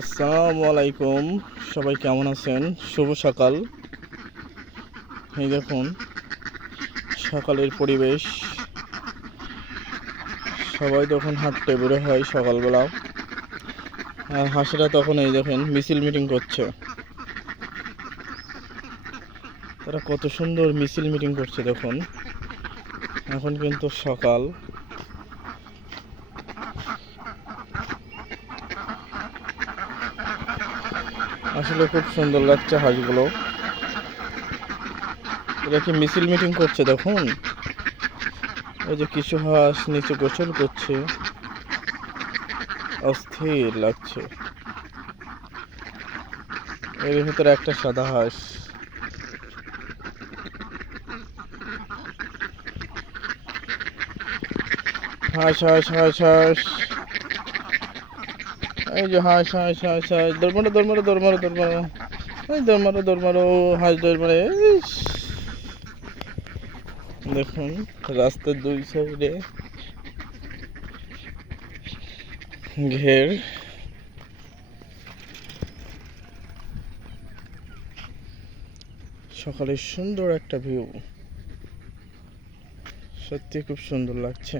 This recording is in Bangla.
আসসালামু আলাইকুম। সবাই কেমন আছেন? শুভ সকাল। এই দেখুন সকালের পরিবেশ। সবাই তখন হাঁটতে বেরো হয় সকালবেলা, আর হাঁসেরা তখন এই দেখেন মিছিল মিটিং করছে। তারা কত সুন্দর মিছিল মিটিং করছে দেখুন। এখন কিন্তু সকাল। আসলে খুব সুন্দর লাগছে হাঁসগুলো। এরা কি মিছিল মিটিং করছে দেখুন। ওই যে কিছু হাঁস নিচে গোসল করছে, অস্থির লাগছে। এর ভিতরে একটা সাদা হাঁস। হাঁস হাঁস হাঁস হাঁস, এই যে হাঁস হাঁস হাঁস হাঁস, দৌড় মারো দৌড় মারো দৌড় মারো দৌড় মারো, এই দৌড় মারো দৌড় মারো, হাঁস দৌড় মারে। দেখুন রাস্তার দুই সাইডে ঘের। সকালের সুন্দর একটা ভিউ, সত্যি খুব সুন্দর লাগছে।